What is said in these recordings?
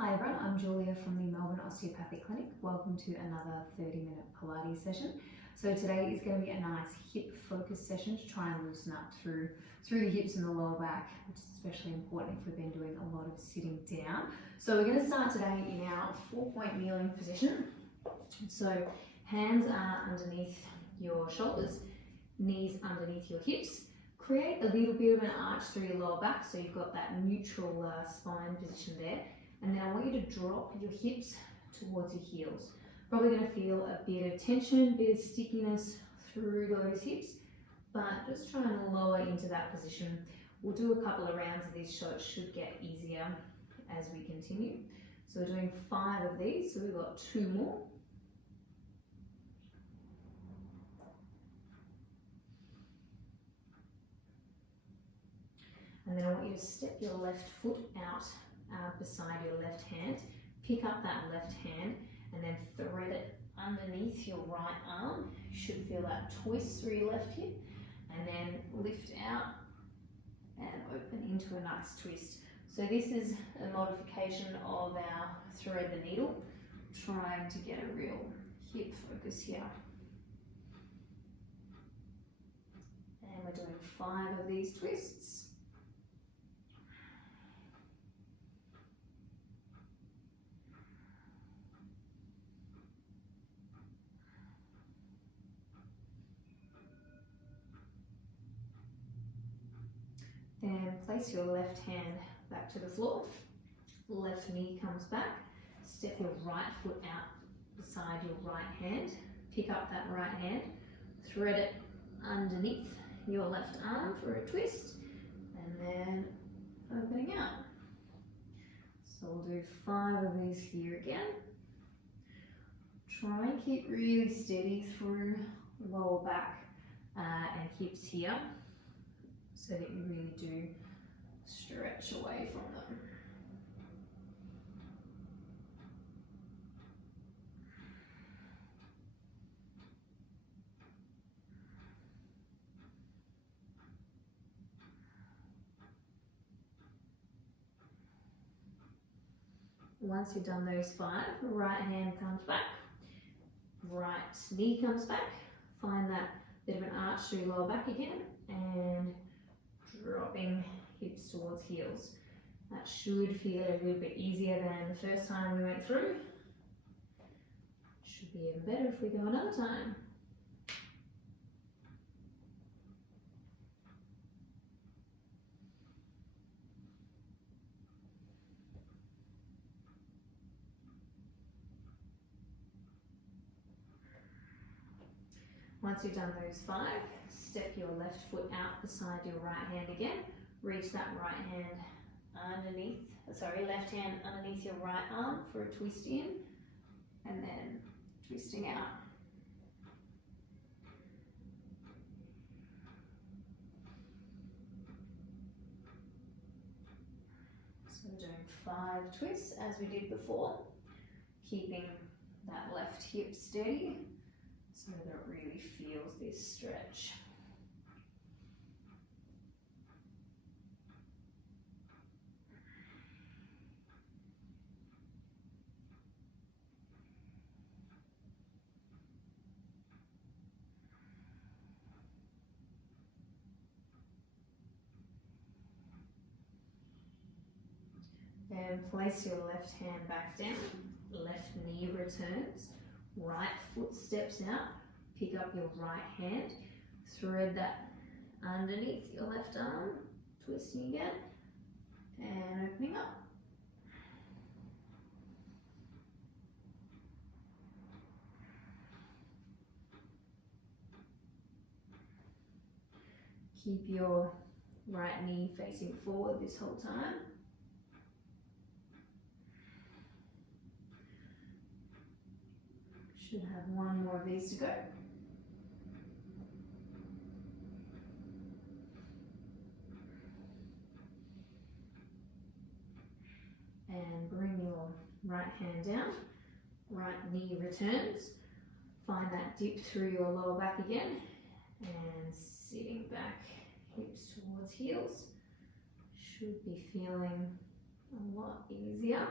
Hi everyone, I'm Julia from the Melbourne Osteopathic Clinic. Welcome to another 30-minute Pilates session. So today is going to be a nice hip focus session to try and loosen up through the hips and the lower back, which is especially important if we've been doing a lot of sitting down. So we're going to start today in our 4-point kneeling position. So hands are underneath your shoulders, knees underneath your hips. Create a little bit of an arch through your lower back so you've got that neutral spine position there. And then I want you to drop your hips towards your heels. Probably going to feel a bit of tension, a bit of stickiness through those hips, but just try and lower into that position. We'll do a couple of rounds of this so it should get easier as we continue. So we're doing 5 of these, so we've got 2 more. And then I want you to step your left foot out beside your left hand, pick up that left hand and then thread it underneath your right arm. You should feel that twist through your left hip, and then lift out and open into a nice twist. So this is a modification of our thread the needle, trying to get a real hip focus here. And we're doing 5 of these twists. Then place your left hand back to the floor, left knee comes back, step your right foot out beside your right hand, pick up that right hand, thread it underneath your left arm for a twist, and then opening out. So we'll do 5 of these here again. Try and keep really steady through lower back and hips here, so that you really do stretch away from them. Once you've done those 5, right hand comes back, right knee comes back, find that bit of an arch through lower back again, and dropping hips towards heels. That should feel a little bit easier than the first time we went through. Should be even better if we go another time. Once you've done those 5, step your left foot out beside your right hand again. Reach that right hand underneath, left hand underneath your right arm for a twist in, and then twisting out. So we're doing 5 twists as we did before, keeping that left hip steady, so that it really feels this stretch. And place your left hand back down, left knee returns, right foot steps out, pick up your right hand, thread that underneath your left arm, twisting again, and opening up. Keep your right knee facing forward this whole time. Should have 1 more of these to go. And bring your right hand down, right knee returns. Find that dip through your lower back again, and sitting back, hips towards heels. Should be feeling a lot easier.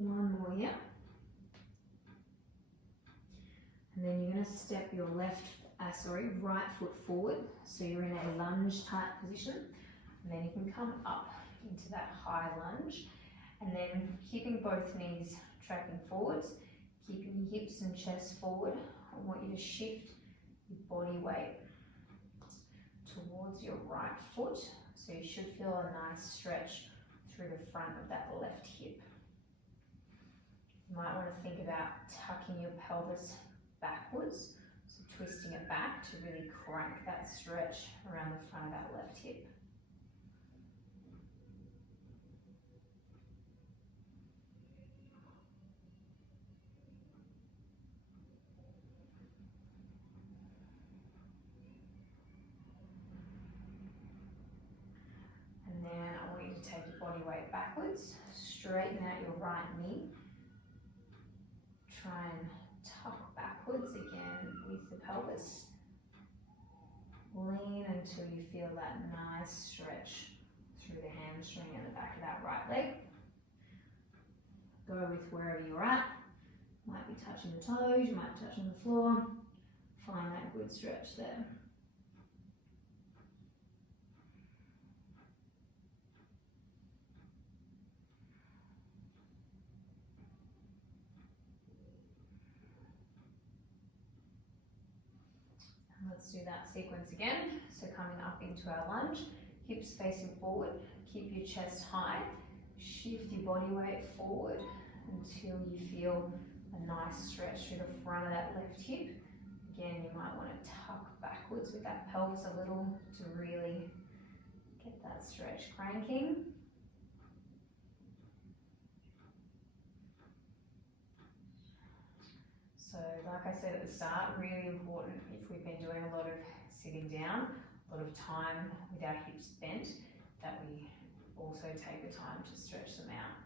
One more, yeah. And then you're going to step your right foot forward, so you're in a lunge type position. And then you can come up into that high lunge, and then keeping both knees tracking forwards, keeping your hips and chest forward. I want you to shift your body weight towards your right foot, so you should feel a nice stretch through the front of that left hip. You might want to think about tucking your pelvis backwards, so twisting it back to really crank that stretch around the front of that left hip. And then I want you to take your body weight backwards, straighten out your right knee, try and tuck backwards again with the pelvis. Lean until you feel that nice stretch through the hamstring and the back of that right leg. Go with wherever you're at. Might be touching the toes, you might be touching the floor. Find that good stretch there. Let's do that sequence again. So coming up into our lunge, hips facing forward, keep your chest high, shift your body weight forward until you feel a nice stretch through the front of that left hip. Again, you might want to tuck backwards with that pelvis a little to really get that stretch cranking. So like I said at the start, really important if we've been doing a lot of sitting down, a lot of time with our hips bent, that we also take the time to stretch them out,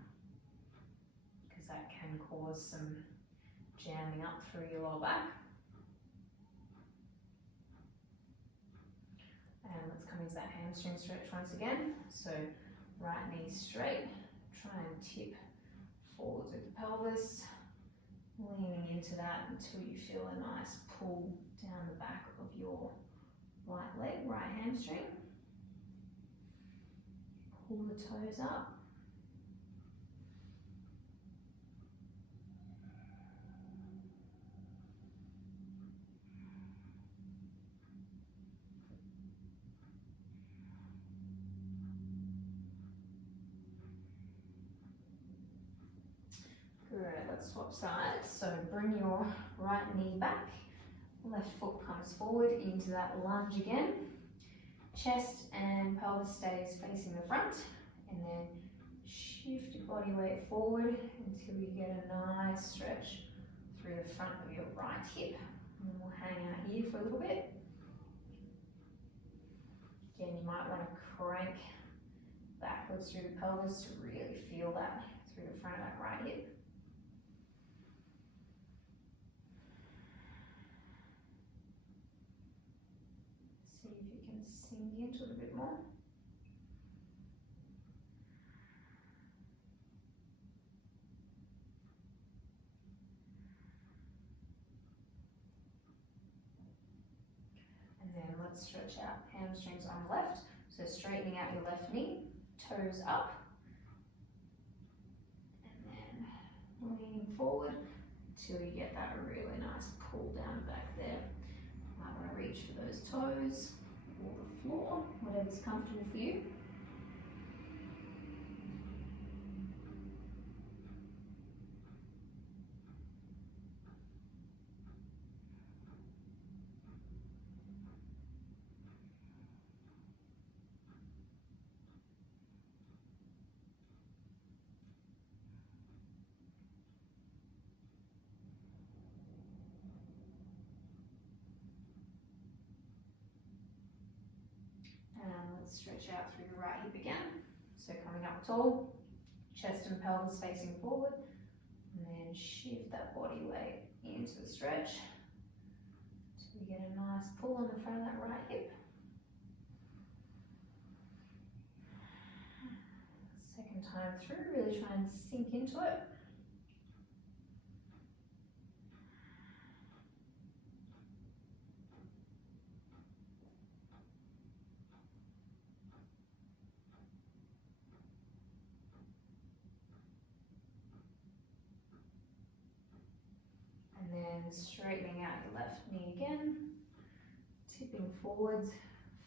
because that can cause some jamming up through your lower back. And let's come into that hamstring stretch once again. So right knee straight, try and tip forwards with the pelvis, leaning into that until you feel a nice pull down the back of your right leg, right hamstring. Pull the toes up. Good, let's swap sides. So bring your right knee back, left foot comes forward into that lunge again. Chest and pelvis stays facing the front, and then shift your body weight forward until you get a nice stretch through the front of your right hip. And we'll hang out here for a little bit. Again, you might want to crank backwards through the pelvis to really feel that through the front of that right hip. See if you can sink into it a bit more. And then let's stretch out hamstrings on the left. So straightening out your left knee, toes up. And then leaning forward until you get that really nice pull down the back there. Might want to reach for those toes or the floor, whatever's comfortable for you. And let's stretch out through the right hip again. So coming up tall, chest and pelvis facing forward, and then shift that body weight into the stretch so we get a nice pull on the front of that right hip. Second time through, really try and sink into it. straightening out your left knee again, tipping forwards,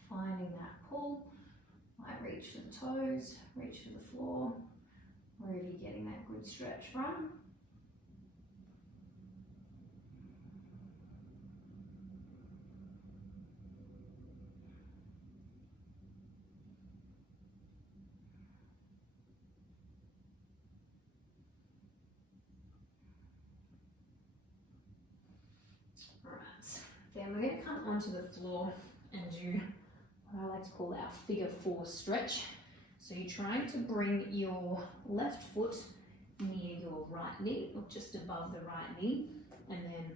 finding that pull. Might reach for the toes, reach for the floor, wherever you're getting that good stretch from. Then we're going to come onto the floor and do what I like to call our figure 4 stretch. So you're trying to bring your left foot near your right knee, or just above the right knee, and then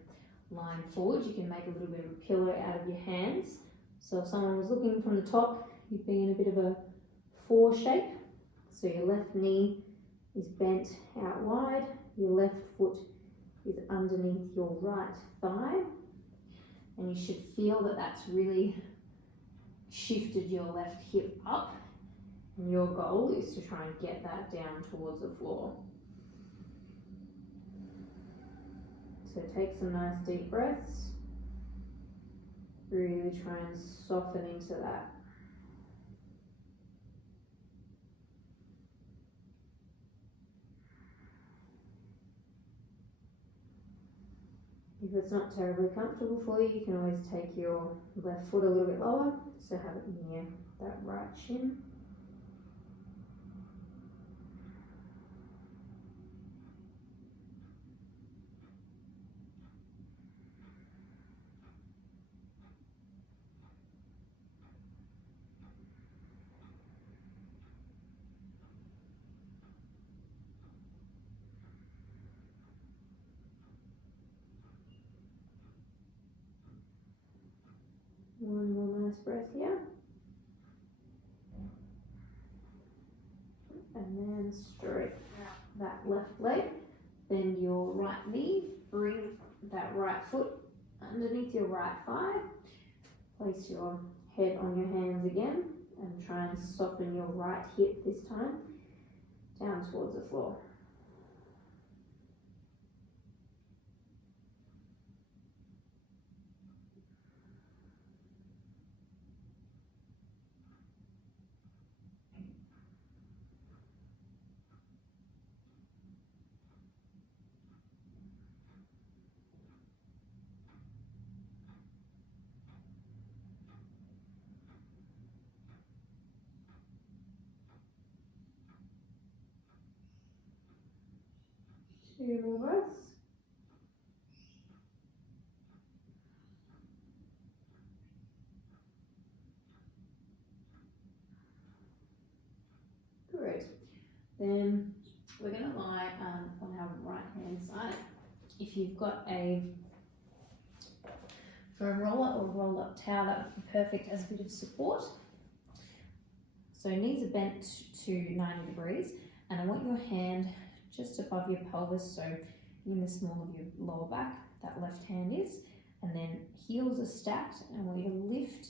lying forward. You can make a little bit of a pillow out of your hands. So if someone was looking from the top, you'd be in a bit of a 4 shape. So your left knee is bent out wide, your left foot is underneath your right thigh. And you should feel that that's really shifted your left hip up. And your goal is to try and get that down towards the floor. So take some nice deep breaths. Really try and soften into that. If it's not terribly comfortable for you, you can always take your left foot a little bit lower, so have it near that right shin. One more nice breath here. And then straighten out that left leg. Bend your right knee. Bring that right foot underneath your right thigh. Place your head on your hands again and try and soften your right hip this time down towards the floor. Two more breaths. Great. Then we're going to lie on our right hand side. If you've got a foam roller or roll up towel, that would be perfect as a bit of support. So knees are bent to 90 degrees, and I want your hand just above your pelvis, so in the small of your lower back, that left hand is, and then heels are stacked, and I want you to lift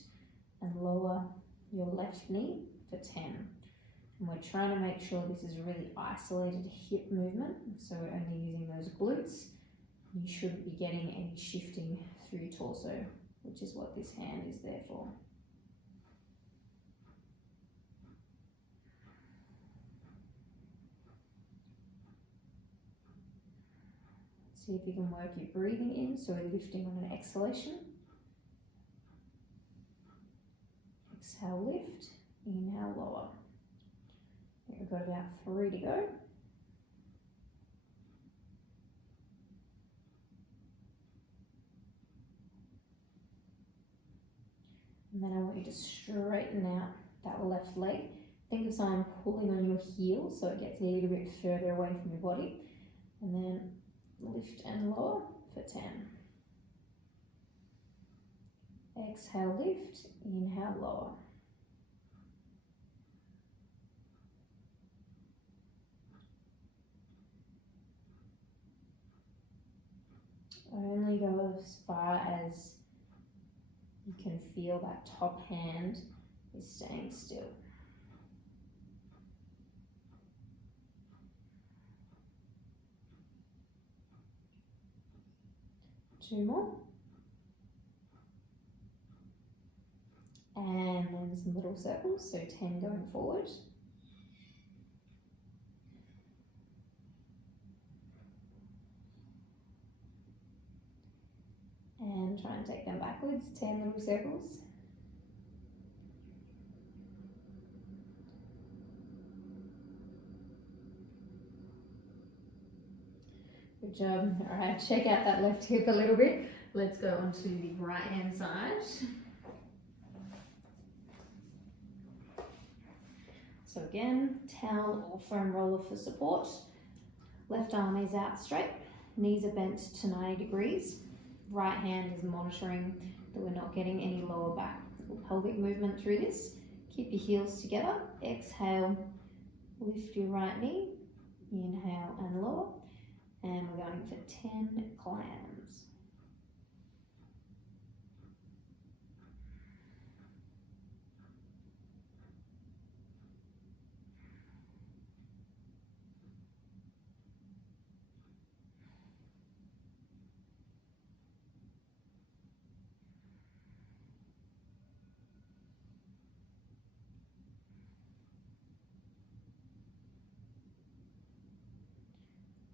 and lower your left knee for 10. And we're trying to make sure this is a really isolated hip movement, so we're only using those glutes. You shouldn't be getting any shifting through your torso, which is what this hand is there for. See if you can work your breathing in, so we're lifting on an exhalation. Exhale, lift, inhale, lower. I think we've got about 3 to go. And then I want you to straighten out that left leg. Think of someone pulling on your heel so it gets a little bit further away from your body. And then lift and lower for 10. Exhale, lift, inhale, lower. Only go as far as you can feel that top hand is staying still. 2 more. And then some little circles, so 10 going forward. And try and take them backwards, 10 little circles. Good job. All right, check out that left hip a little bit. Let's go on to the right hand side. So again, towel or foam roller for support. Left arm is out straight, knees are bent to 90 degrees. Right hand is monitoring that we're not getting any lower back or pelvic movement through this. Keep your heels together. Exhale, lift your right knee. Inhale and lower. And we're going for 10 clams.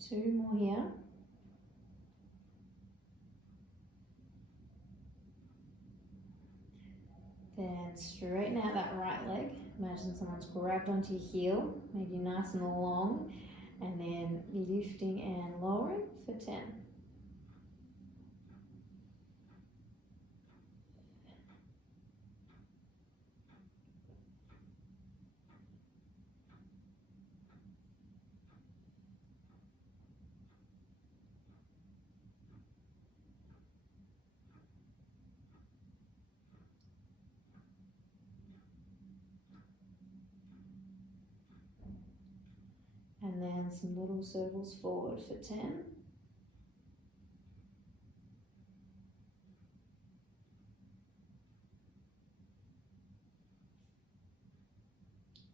Two more here. Then straighten out that right leg. Imagine someone's grabbed onto your heel, made you nice and long, and then lifting and lowering for 10. And then some little circles forward for 10.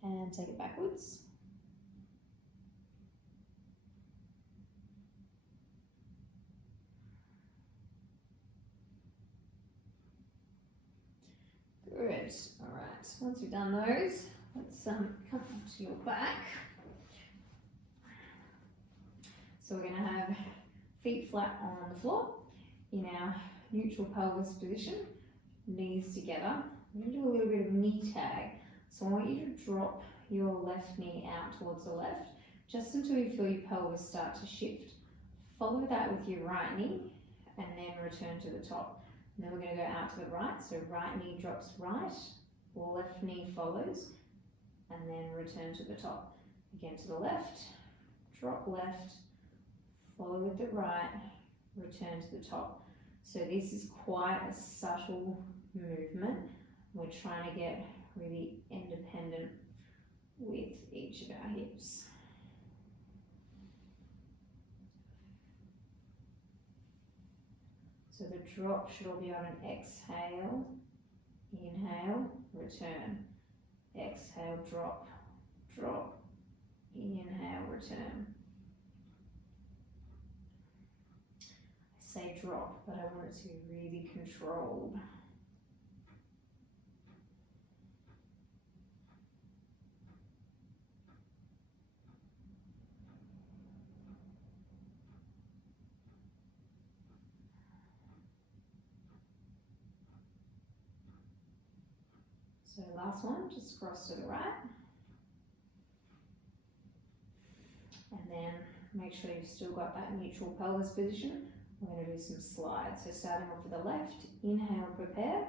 And take it backwards. Good. All right, once you've done those, let's come to your back. So we're going to have feet flat on the floor in our neutral pelvis position, knees together. We're going to do a little bit of knee tag. So I want you to drop your left knee out towards the left, just until you feel your pelvis start to shift. Follow that with your right knee and then return to the top. And then we're going to go out to the right, so right knee drops right, left knee follows, and then return to the top. Again to the left, drop left, follow with the right, return to the top. So this is quite a subtle movement. We're trying to get really independent with each of our hips. So the drop should all be on an exhale, inhale, return. Exhale, drop, drop, inhale, return. Say drop, but I want it to be really controlled. So last one, just cross to the right. And then make sure you've still got that neutral pelvis position. We're going to do some slides. So starting off with the left, inhale, prepare.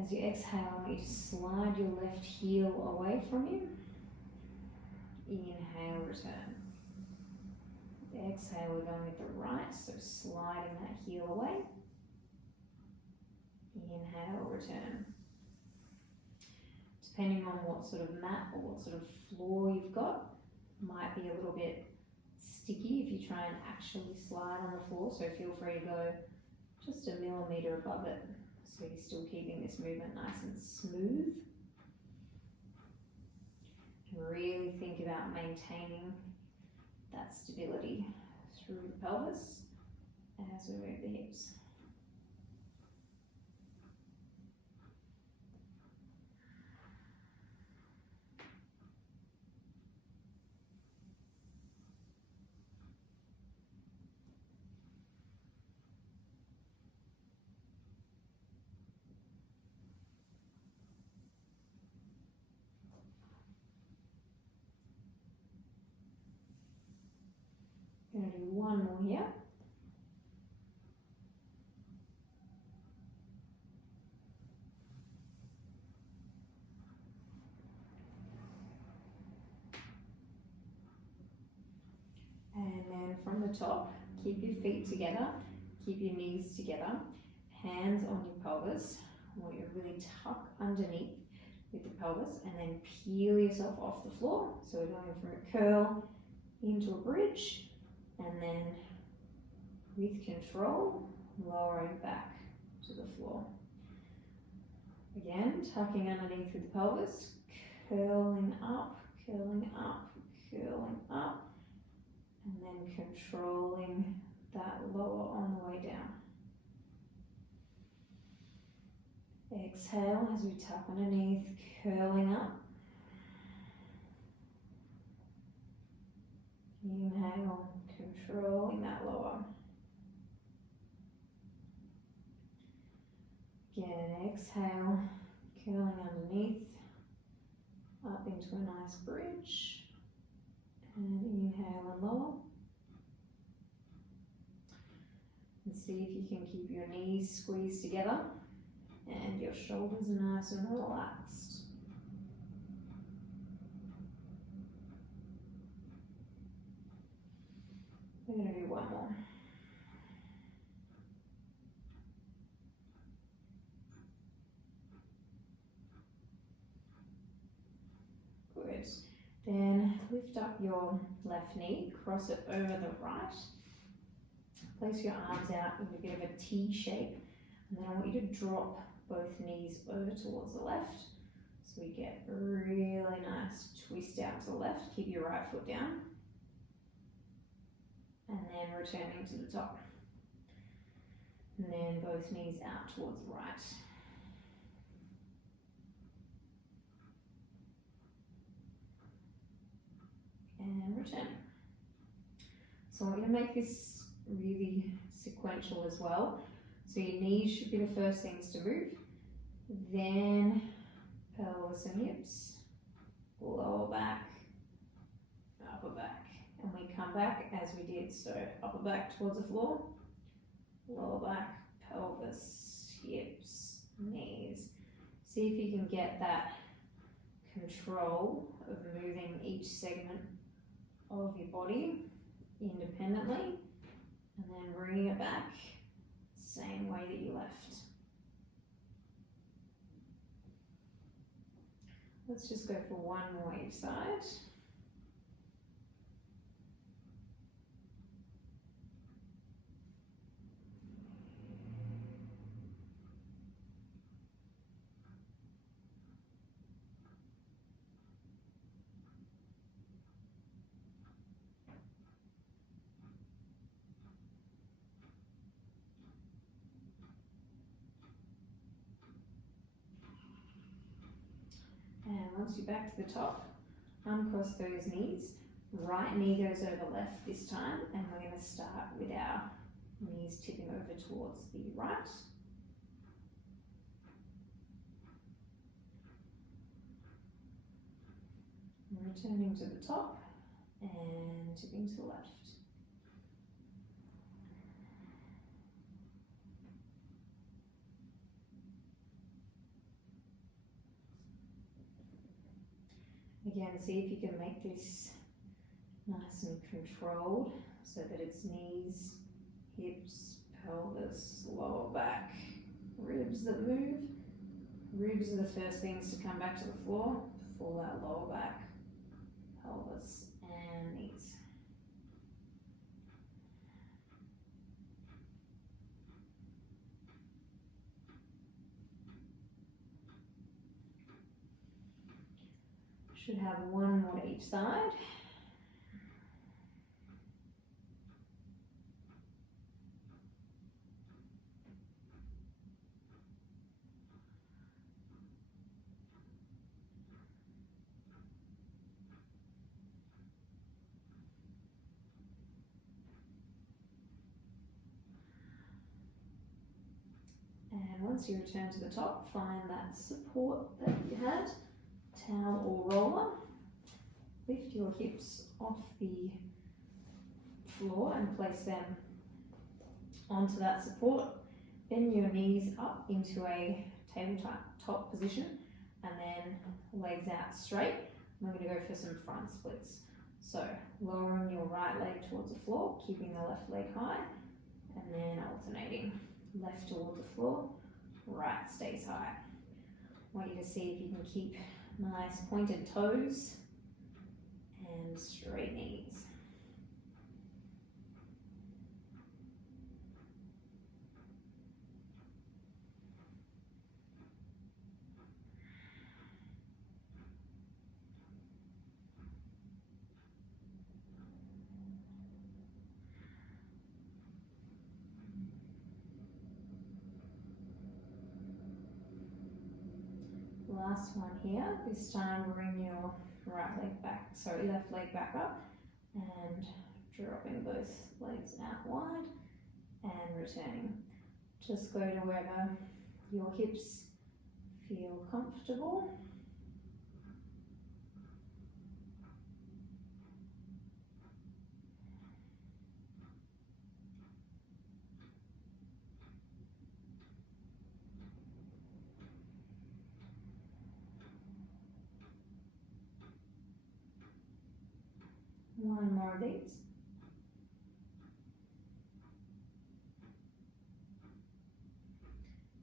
As you exhale, you just slide your left heel away from you. Inhale, return. Exhale, we're going with the right, so sliding that heel away. Inhale, return. Depending on what sort of mat or what sort of floor you've got, might be a little bit sticky if you try and actually slide on the floor, so feel free to go just a millimetre above it, so you're still keeping this movement nice and smooth. And really think about maintaining that stability through the pelvis. as we move the hips. Going to do one more here. And then from the top, keep your feet together, keep your knees together, hands on your pelvis. I want you to really tuck underneath with the pelvis and then peel yourself off the floor. So we're going from a curl into a bridge and then with control, lowering back to the floor. Again, tucking underneath with the pelvis, curling up, curling up, curling up. And then controlling that lower on the way down. Exhale as we tuck underneath, curling up. Inhale, controlling that lower. Again, exhale, curling underneath, up into a nice bridge. And inhale and lower. And see if you can keep your knees squeezed together and your shoulders nice and relaxed. We're going to do one more. Good. Then lift up your left knee, cross it over the right. Place your arms out in a bit of a T shape. And then I want you to drop both knees over towards the left. So we get a really nice twist out to the left. Keep your right foot down. And then returning to the top. And then both knees out towards the right. And return. So I want you to make this really sequential as well. So your knees should be the first things to move. Then pelvis and hips, lower back, upper back. And we come back as we did. So upper back towards the floor, lower back, pelvis, hips, knees. See if you can get that control of moving each segment of your body independently and then bringing it back same way that you left. Let's just go for one more each side. And once you're back to the top, uncross those knees. Right knee goes over left this time, and we're going to start with our knees tipping over towards the right. And returning to the top and tipping to the left. Again, see if you can make this nice and controlled so that it's knees, hips, pelvis, lower back, ribs that move. Ribs are the first things to come back to the floor before that lower back, pelvis and knees. Should have one more to each side. once you return to the top, find that support that you had, towel or roller. Lift your hips off the floor and place them onto that support. Bend your knees up into a tabletop position and then legs out straight. We're going to go for some front splits. So lowering your right leg towards the floor, keeping the left leg high, and then alternating. Left towards the floor, right stays high. I want you to see if you can keep nice pointed toes and straight knees. Last one here. This time bring your left leg back up and dropping both legs out wide and returning. Just go to wherever your hips feel comfortable. One more of these.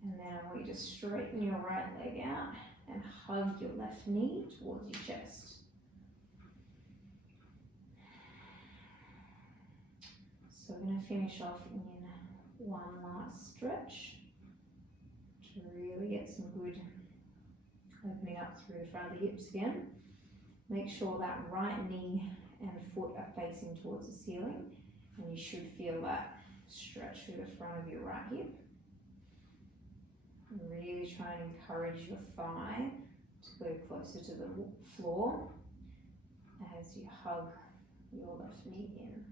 And then I want you to straighten your right leg out and hug your left knee towards your chest. So we're going to finish off in one last stretch to really get some good opening up through the front of the hips again. Make sure that right knee and foot are facing towards the ceiling, and you should feel that stretch through the front of your right hip. And really try and encourage your thigh to go closer to the floor as you hug your left knee in.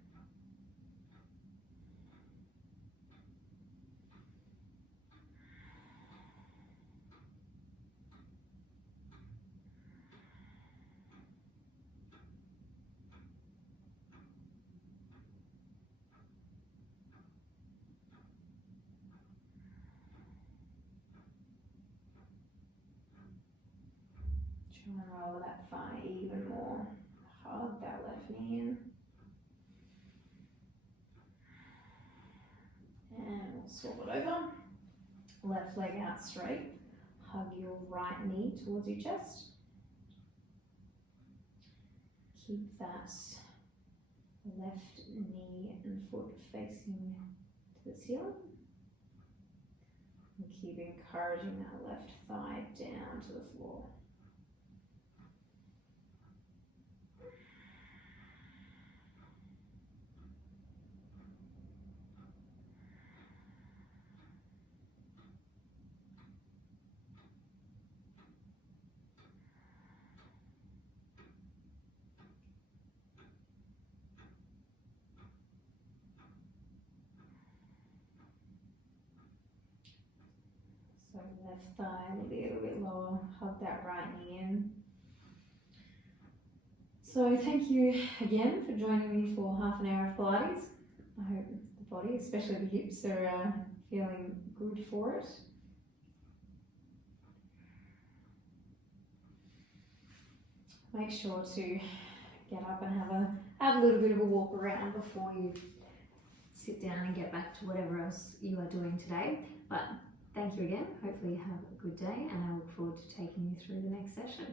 Try and roll that thigh even more. Hug that left knee in. And we'll swap it over. Left leg out straight. Hug your right knee towards your chest. Keep that left knee and foot facing to the ceiling. And keep encouraging that left thigh down to the floor. So left thigh a little bit lower, hug that right knee in. So thank you again for joining me for half an hour of Pilates. I hope the body, especially the hips, are feeling good for it. Make sure to get up and have a little bit of a walk around before you sit down and get back to whatever else you are doing today. But thank you again. Hopefully you have a good day, and I look forward to taking you through the next session.